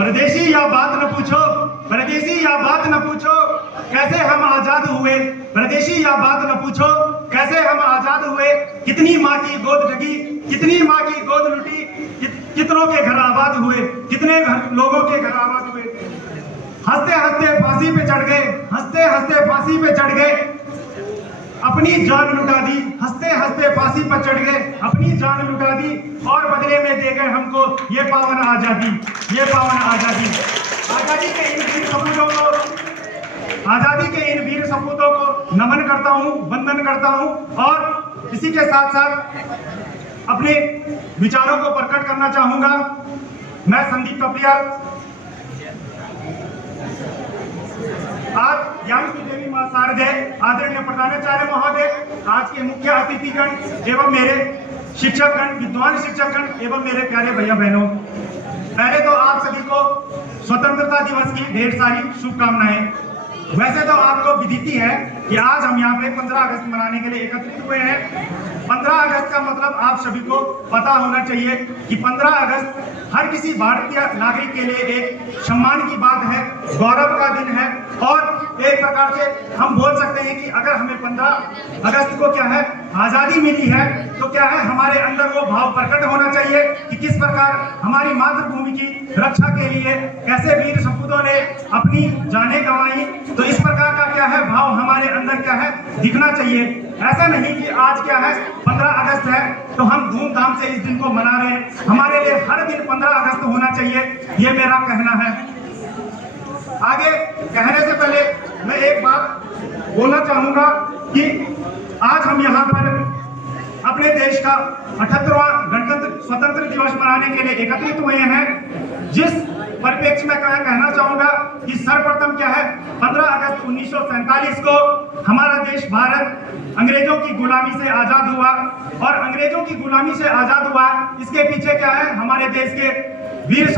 परदेसी या बात न पूछो, परदेसी या बात न पूछो, कैसे हम आजाद हुए। परदेसी या बात न पूछो, कैसे हम आजाद हुए। कितनी माँ की गोद ढकी, कितनी माँ की गोद लुटी, कितनों के घर आबाद हुए, कितने लोगों के घर आबाद हुए। हंसते हंसते फांसी पे चढ़ गए, हंसते हंसते फांसी पे चढ़ गए, अपनी जान लुटा दी। हंसते हंसते फांसी पर चढ़ गए, अपनी जान लुटा दी, और बदले में दे गए हमको ये पावन आजादी, ये पावन आजादी। आजादी के इन वीर सपूतों को, आजादी के इन वीर सपूतों को नमन करता हूँ, वंदन करता हूँ। और इसी के साथ साथ अपने विचारों को प्रकट करना चाहूंगा। मैं संदीप कपियाल आज ज्ञान की देवी मां शारदे, आदरणीय प्रधानाचार्य महोदय, आज के मुख्य अतिथिगण एवं मेरे शिक्षकगण, विद्वान शिक्षकगण एवं मेरे प्यारे भैया बहनों, पहले तो आप सभी को स्वतंत्रता दिवस की ढेर सारी शुभकामनाएं। वैसे तो आपको विदित है कि आज हम यहाँ पे 15 अगस्त मनाने के लिए एकत्रित हुए हैं। 15 अगस्त का मतलब आप सभी को पता होना चाहिए कि 15 अगस्त हर किसी भारतीय नागरिक के लिए एक सम्मान की बात है, गौरव का दिन है। और एक प्रकार से हम बोल सकते हैं कि अगर हमें 15 अगस्त को क्या है आजादी मिली है, तो क्या है हमारे अंदर वो भाव प्रकट होना चाहिए कि किस प्रकार हमारी मातृभूमि की रक्षा के लिए कैसे वीर सपूतों ने अपनी जानें गंवाई। तो इस प्रकार का क्या है भाव हमारे अंदर क्या है दिखना चाहिए। ऐसा नहीं कि आज क्या है 15 अगस्त है तो हम धूमधाम से इस दिन को मना रहे हैं। हमारे लिए हर दिन 15 अगस्त होना चाहिए, ये मेरा कहना है। आगे कहने से पहले मैं एक बात बोलना चाहूंगा कि आज हम यहाँ पर अपने देश का 78वां गणतंत्र स्वतंत्र दिवस मनाने के लिए एकत्रित हुए हैं। जिस परिप्रेक्ष्य में कहना चाहूंगा कि सर्वप्रथम क्या है 15 अगस्त 1947 को हमारा देश भारत अंग्रेजों की गुलामी से आजाद हुआ। और अंग्रेजों की गुलामी से आजाद हुआ, इसके पीछे क्या है हमारे देश के वीर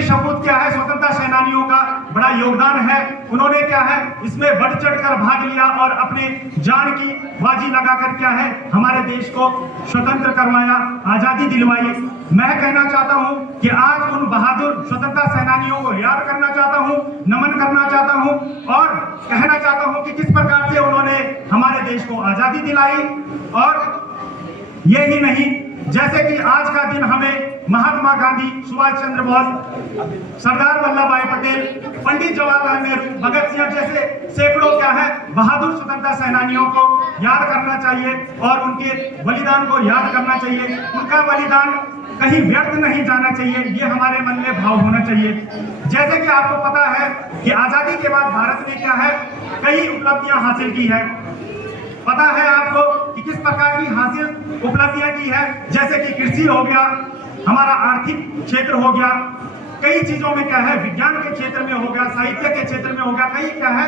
सपूत क्या है स्वतंत्रता सेनानियों का बड़ा योगदान है। उन्होंने क्या है इसमें बढ़ चढ़कर भाग लिया और अपने जान की बाजी लगाकर क्या है हमारे देश को स्वतंत्र करवाया, आजादी दिलवाई। मैं कहना चाहता हूं कि आज उन बहादुर स्वतंत्रता सेनानियों को याद करना चाहता हूं, नमन करना चाहता हूं और कहना चाहता हूं कि किस प्रकार से उन्होंने हमारे देश को आजादी दिलाई। और यही नहीं, जैसे कि आज का दिन हमें महात्मा गांधी, सुभाष चंद्र बोस, सरदार वल्लभ भाई पटेल, पंडित जवाहरलाल नेहरू, भगत सिंह जैसे सैकड़ों क्या है बहादुर स्वतंत्रता सेनानियों को याद करना चाहिए और उनके बलिदान को याद करना चाहिए। उनका बलिदान कहीं व्यर्थ नहीं जाना चाहिए, ये हमारे मन में भाव होना चाहिए। जैसे कि आपको पता है कि आजादी के बाद भारत ने क्या है कई उपलब्धियां हासिल की है। पता है आपको कि किस प्रकार की हासिल उपलब्धियां की है, जैसे कि कृषि हो गया, हमारा आर्थिक क्षेत्र हो गया, कई चीजों में क्या है विज्ञान के क्षेत्र में हो गया, साहित्य के क्षेत्र में हो गया, कई क्या है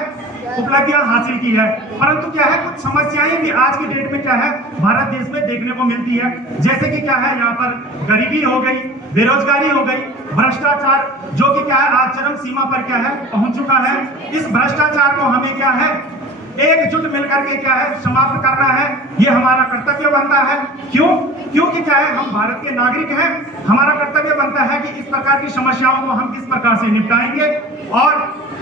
उपलब्धियां हासिल की है। परंतु क्या है कुछ समस्याएं भी आज की डेट में क्या है भारत देश में देखने को मिलती है। जैसे कि क्या है यहाँ पर गरीबी हो गई, बेरोजगारी हो गई, भ्रष्टाचार जो कि क्या है आज चरम सीमा पर क्या है पहुंच चुका है। इस भ्रष्टाचार को हमें क्या है एकजुट मिलकर के क्या है समाप्त करना है, ये हमारा कर्तव्य बनता है। क्योंकि क्या है हम भारत के नागरिक हैं, हमारा कर्तव्य बनता है कि इस प्रकार की समस्याओं को हम किस प्रकार से निपटाएंगे। और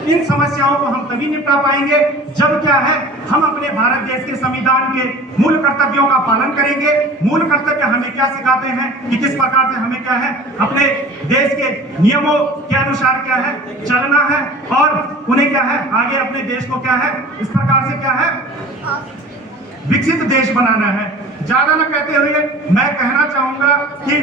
इन समस्याओं को हम तभी निपटा पाएंगे जब क्या है हम अपने भारत देश के संविधान के मूल कर्तव्यों का पालन करेंगे। मूल कर्तव्य हमें क्या सिखाते हैं कि किस प्रकार से हमें क्या है अपने देश के नियमों के अनुसार क्या है चलना है और उन्हें क्या है आगे अपने देश को क्या है इस प्रकार से क्या है विकसित देश बनाना है। ज्यादा न कहते हुए मैं कहना चाहूंगा कि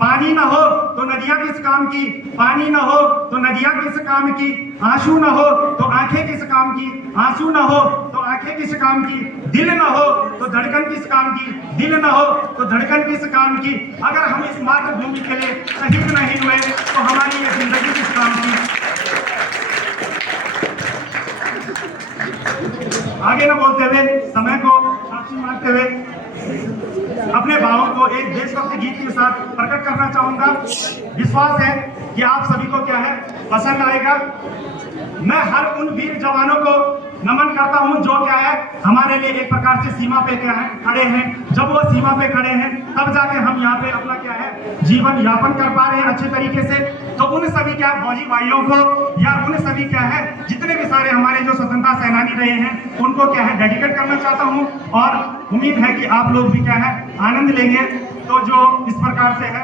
पानी ना हो तो नदियां किस काम की, पानी ना हो तो नदियां किस काम की, आंसू ना हो तो आंखें किस काम की, आंसू ना हो तो आंखें किस काम की, दिल ना हो तो धड़कन किस काम की, दिल ना हो तो धड़कन किस काम की। अगर हम इस मातृभूमि के लिए शहीद नहीं हुए तो हमारी ये जिंदगी किस काम की। आगे न बोलते हुए समय को साक्षी मानते हुए अपने भावों को एक देशभक्ति गीत के साथ प्रकट करना चाहूंगा। विश्वास है कि आप सभी को क्या है पसंद आएगा। मैं हर उन वीर जवानों को नमन करता हूं, जो क्या है हमारे लिए एक प्रकार से सीमा पे क्या है खड़े हैं। जब वो सीमा पे खड़े हैं तब जाके हम यहाँ पे अपना क्या है जीवन यापन कर पा रहे हैं अच्छे तरीके से। तो उन सभी क्या फौजी भाइयों को या उन सभी क्या है जितने भी सारे हमारे जो स्वतंत्रता सेनानी रहे हैं उनको क्या है डेडिकेट करना चाहता हूँ, और उम्मीद है कि आप लोग भी क्या है आनंद लेंगे। तो जो इस प्रकार से है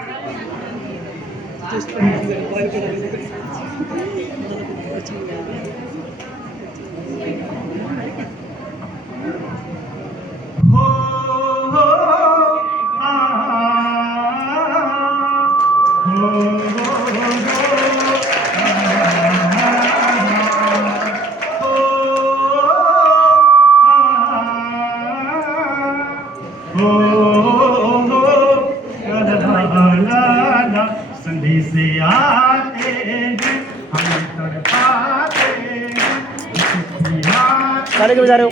संदेश आते हैं हम तड़पाते हैं सारे क्यों जा रहे हो?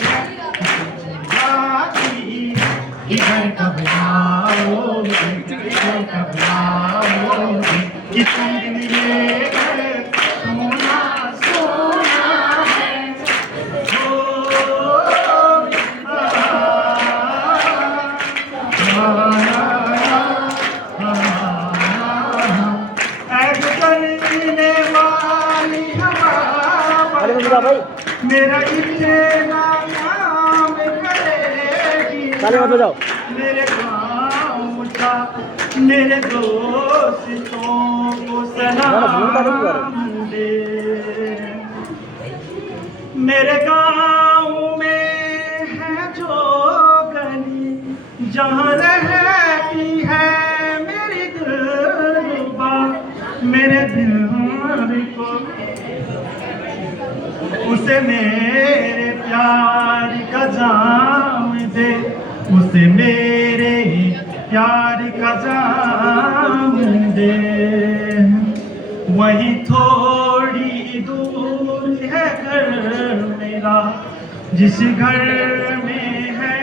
इधर कब आओगे, इधर कब आओगे, कि तुम मिले सोना सोना है करने वाली हवा भाई मेरा इतना नाम करेगी, ताली मत बजाओ। मेरे गाँव का मेरे दोस्तों को सलाम दे। मेरे गाँव में है जो गली जहाँ रहती है मेरी दिलरुबा, मेरे दिल को उसे मेरे प्यार का जाम दे, उसे मेरे प्यार का जाम दे। वही थोड़ी दूर है घर मेरा, जिस घर में है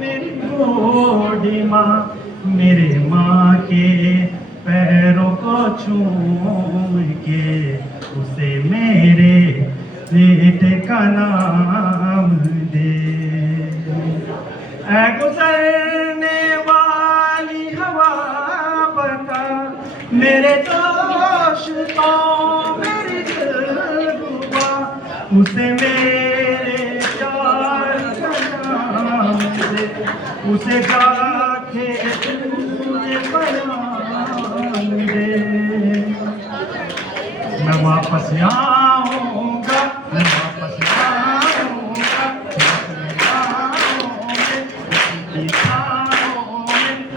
मेरी बूढ़ी माँ, मेरे माँ के पैरों को चूम के उसे मेरे बेटे का नाम दे। ऐ गुजरने वाली हवा बता मेरे दोस्तों मेरी दिलरुबा, उसे मेरे प्यार का नाम दे, उसे जाके तुझे बयान दे। मैं वापस आऊंगा, मैं वापस आऊंगा,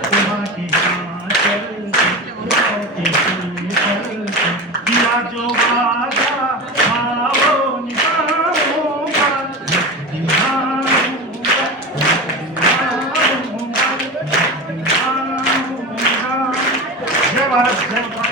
तुम्हारी आंचल से दिया जो वादा आओ निभाऊंगा, जय भारत जय भारत।